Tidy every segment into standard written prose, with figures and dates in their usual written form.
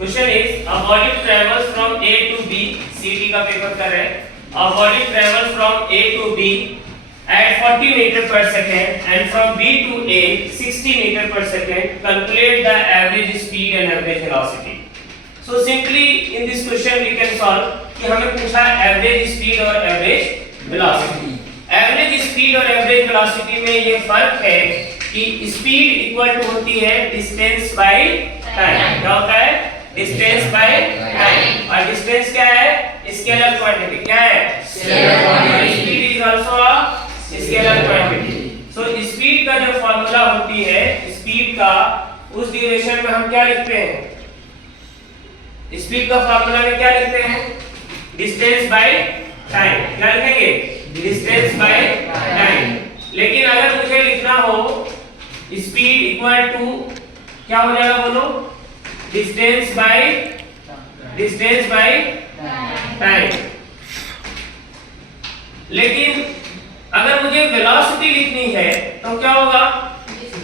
Question is a body travels from A to B, CT का paper कर रहे हैं। A body travels from A to B at 40 meter per second and from B to A 60 meter per second. Calculate the average speed and average velocity. So simply in this question we can solve कि हमें पूछा average speed और average velocity. Average speed और average velocity में ये फर्क है कि speed इक्वल टू होती है distance by time. क्या होता है? Distance by time. और distance क्या है? Scalar quantity. क्या है? Scalar quantity. Speed is also a scalar quantity. So speed का जो फार्मूला होती है स्पीड का, उस ड्यूरेशन में हम क्या लिखते हैं? स्पीड का फार्मूला में क्या लिखते हैं? Distance by time. क्या लिखेंगे? Distance by time. लेकिन अगर मुझे लिखना हो स्पीड इक्वल टू क्या हो जाएगा बोलो? Distance by time. लेकिन अगर मुझे वेलोसिटी लिखनी है तो क्या होगा?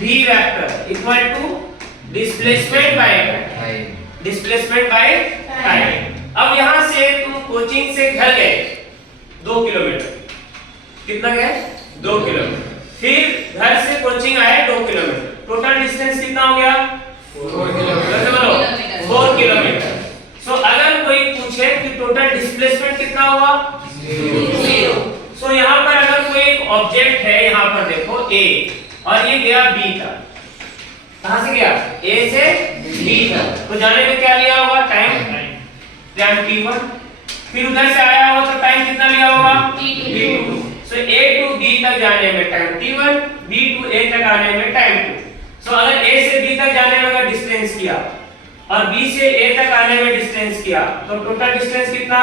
v vector equal to displacement by time. अब यहां से तुम कोचिंग से घर गए 2 किलोमीटर, कितना गए? 2 किलोमीटर। फिर घर से कोचिंग आए 2 किलोमीटर, टोटल डिस्टेंस कितना हो गया? 4 किलोमीटर। सो अगर कोई पूछे कि टोटल डिस्प्लेसमेंट कितना हुआ? 0। सो यहाँ पर अगर कोई एक ऑब्जेक्ट है, यहाँ पर देखो A, और ये गया B तक। कहां से गया? A से B तक। तो जाने में क्या लिया होगा? Time t1। फिर उधर से आया होगा तो टाइम कितना लिया होगा? t2। So A to B तक जाने में time t1, B to A तक आने में टाइम 2। सो अगर A से B तक जाने में अगर डिस्टेंस किया और B से A तक आने में डिस्टेंस किया तो टोटल डिस्टेंस कितना?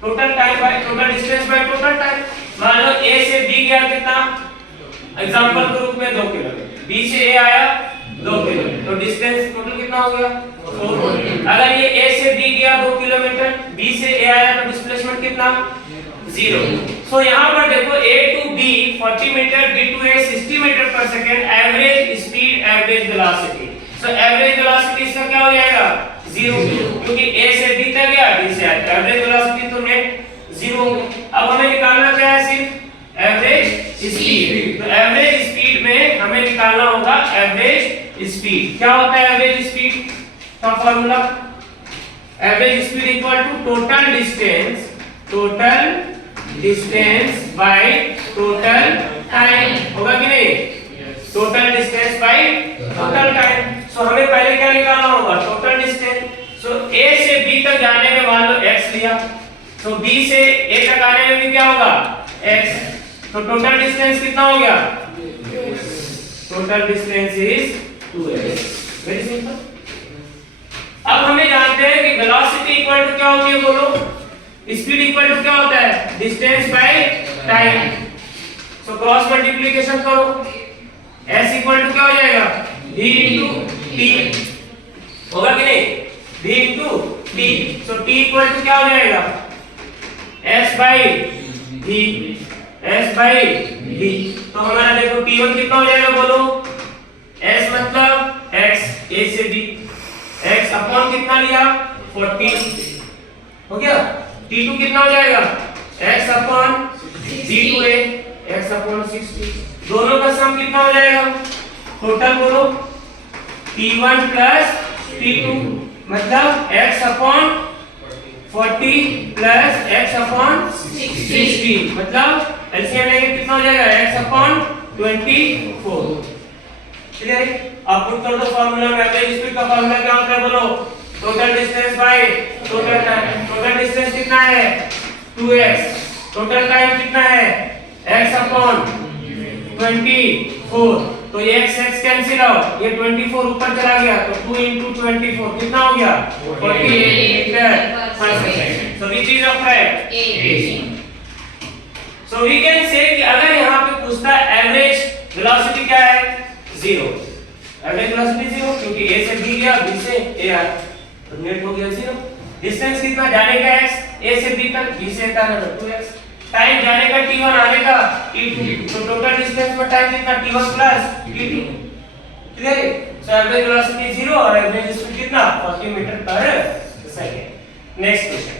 Total time by total distance by total time. मान लो A से B गया कितना? एग्जांपल के रूप में 2 किलोमीटर, B से A आया 2 किलोमीटर, तो डिस्टेंस टोटल कितना हो गया? 4। अगर ये A से B गया 2 किलोमीटर, B से A आया तो डिस्प्लेसमेंट कितना? 0। सो यहां पर देखो A to B 40 metre, B to A 60 metre पर second, average speed average velocity. So average velocity इसका क्या हो जाएगा? 0, क्योंकि A से B तक गया, B से आया, एवरेज वेलोसिटी तो नेट 0। अब हमें निकालना क्या है? सिर्फ एवरेज स्पीड। तो एवरेज स्पीड में हमें निकालना होगा एवरेज स्पीड। क्या होता है एवरेज स्पीड का formula? Average speed equal to total distance by total time. होगा कि नहीं? Total distance by total time. So हमें पहले क्या निकालना होगा? Total distance. सो A से B तक जाने में मान लो x लिया, तो B से A तक आने में भी क्या होगा? x। तो टोटल डिस्टेंस कितना हो गया? Total distance is 2x। Very simple. अब हमें जानते हैं कि वेलोसिटी इक्वल टू क्या होती है बोलो? स्पीड इक्वल टू क्या होता है? Distance by time. So cross multiplication करो, s इक्वल टू क्या हो जाएगा? v into t। होगा कि नहीं? v into t। So t equal to क्या हो जाएगा? s by v। तो हमारा देखो t1 कितना हो जाएगा बोलो? s मतलब x, a से b, x अपॉन कितना लिया? 40। हो गया? t2 कितना हो जाएगा? x upon b to a, x upon 60। दोनों का सम कितना हो जाएगा? टोटल बोलो t1 प्लस t2 मतलब x upon 40 plus x upon 60 मतलब एलसीएम लेंगे कितना हो जाएगा? x upon 24। क्लियर? आप पुट कर दो फार्मूला में। एवरेज स्पीड का फार्मूला क्या होता है बोलो? Total distance by total time. Total distance कितना है? 2x। टोटल टाइम कितना है? x upon 24। तो ये x कैंसिल आउट, ये 24 ऊपर चला गया तो 2 into 24 कितना हो गया? 48 मीटर पर second. So which is of right? A। So we can say कि अगर यहां पे पूछता है एवरेज वेलोसिटी क्या है? 0। एवरेज वेलोसिटी 0 क्योंकि A से B गया, B से A आया, तो नेट हो गया 0। डिस्टेंस कितना जाने का x? A से B तक, B से A तक 2x। टाइम जाने का t1 आने का t2। तो टोटल डिस्टेंस में टाइम कितना? t1 plus t2। क्लियर है? सो एवरेज वेलोसिटी 0 और एवरेज स्पीड कितना? 40 मीटर पर next question,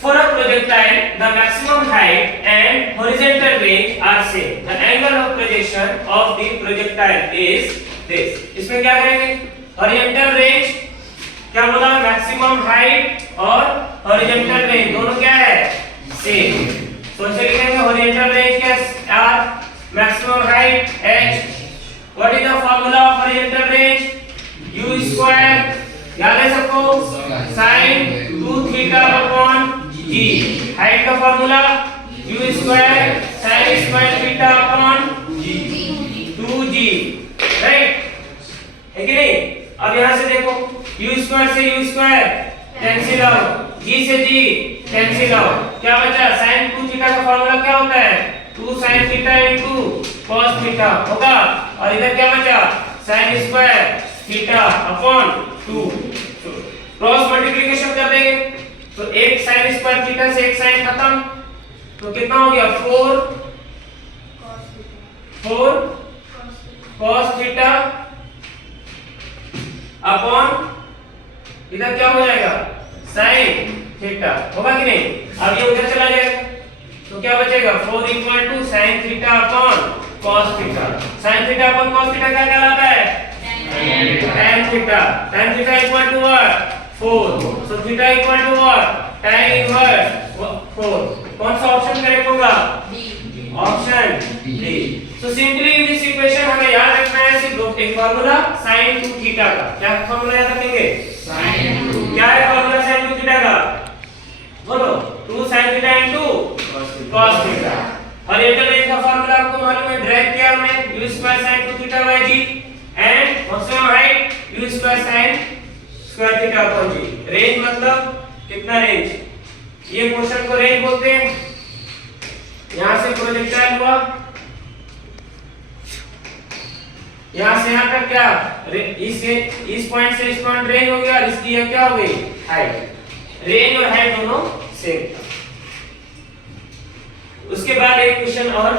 for a projectile the maximum height and horizontal range are same, the angle of projection of the projectile is this. इसमें क्या करेंगे, horizontal range क्या बोला, maximum height और horizontal range दोनों क्या है, सेम। तो इसे लिखेंगे हॉरिजॉन्टल रेंज क्या R, maximum height h, what is the formula of horizontal range, u square, याद है सबको, sin 2 theta upon g, height का formula u square sin square theta upon g, 2g, right है कि नहीं। अब यहां से देखो u स्क्वायर से u square cancel out, g से g कैंसिल आउट, क्या बचा, sin 2 थीटा का फार्मूला क्या होता है, 2 sin theta into cos theta होगा, और इधर क्या बचा, sin square theta upon 2, cross multiplication कर देंगे तो एक sin स्क्वायर थीटा से एक sin खत्म, तो कितना हो गया 4 cos थीटा अपॉन इधर क्या हो जाएगा sin थीटा, होगा कि नहीं। अब ये उधर चला जाएगा तो क्या बचेगा 4 equal to sin theta upon cos theta, sin theta upon cos theta क्या कहलाता है, tan theta, tan theta equal to what 4, so theta equal to what tan inverse 4, कौन सा ऑप्शन करेक्ट होगा, option D. So simply in this equation हमें याद रखना है सिर्फ एक फार्मूला sin 2 थीटा का, क्या फार्मूला याद रखेंगे, sin 2, क्या है फार्मूला sin 2 थीटा का, बोलो 2 sin theta into cos theta, और ये रेंज का फार्मूला आपको मालूम है, ड्राइव किया हमने u square sin 2 theta by g and maximum height u square sin square theta upon g, range मतलब कितना रेंज, ये क्वेश्चन को रेंज बोलते हैं। यहां से प्रोजेक्टाइल हुआ, यहां से यहां तक क्या, इस पॉइंट से इस पॉइंट रेंज हो गया, इसकी ये क्या हो गई हाइट, रेंज और हाइट दोनों सेम। उसके बाद एक क्वेश्चन और,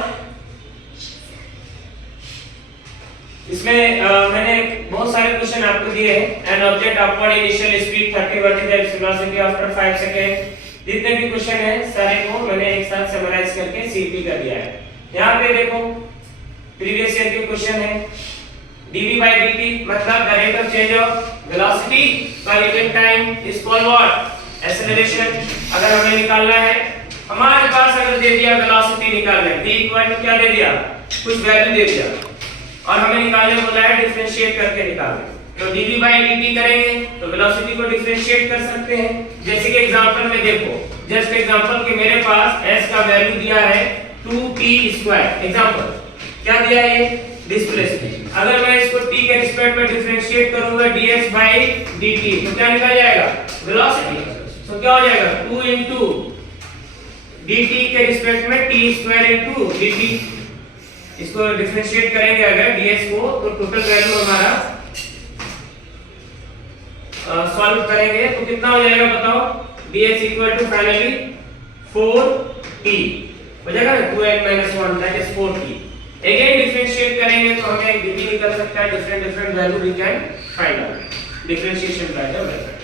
इसमें मैंने बहुत सारे क्वेश्चन आपको दिए हैं, an object upward initial speed 30 vertical velocity after 5 second, जितने भी क्वेश्चन है सारे को मैंने एक साथ समराइज करके सीपी कर दिया है। यहाँ पे देखो प्रीवियस ईयर के क्वेश्चन है, dv by dt मतलब the rate of change of velocity per unit time is called what, acceleration. अगर हमें निकालना है, हमारे पास अगर दे दिया वेलोसिटी निकालना है, v इक्वल टू क्या दे दिया, कुछ वैल्यू दे दिया, और हमें निकालने बोला है डिफरेंशिएट करके निकालना, तो dv by dt करेंगे तो वेलोसिटी को डिफरेंशिएट कर सकते हैं। जैसे कि एग्जांपल में देखो, जस्ट एग्जांपल कि मेरे पास s का वैल्यू दिया है 2t², एग्जांपल क्या दिया है, ये डिस्प्लेसमेंट, अगर मैं इसको t के रिस्पेक्ट में डिफरेंशिएट करूंगा dx by dt तो क्या निकल जाएगा, वेलोसिटी। तो क्या हो जाएगा 2 into dt के रिस्पेक्ट में t² into dt, इसको डिफरेंशिएट करेंगे अगर ds को तो टोटल वैल्यू हमारा सॉल्व करेंगे तो कितना हो जाएगा बताओ, ds equal to finally 4t हो जाएगा, 2n - 1 that is 4t। Again differentiate करेंगे तो हमें dt निकल सकता है, different value we can find out, differentiation by the method.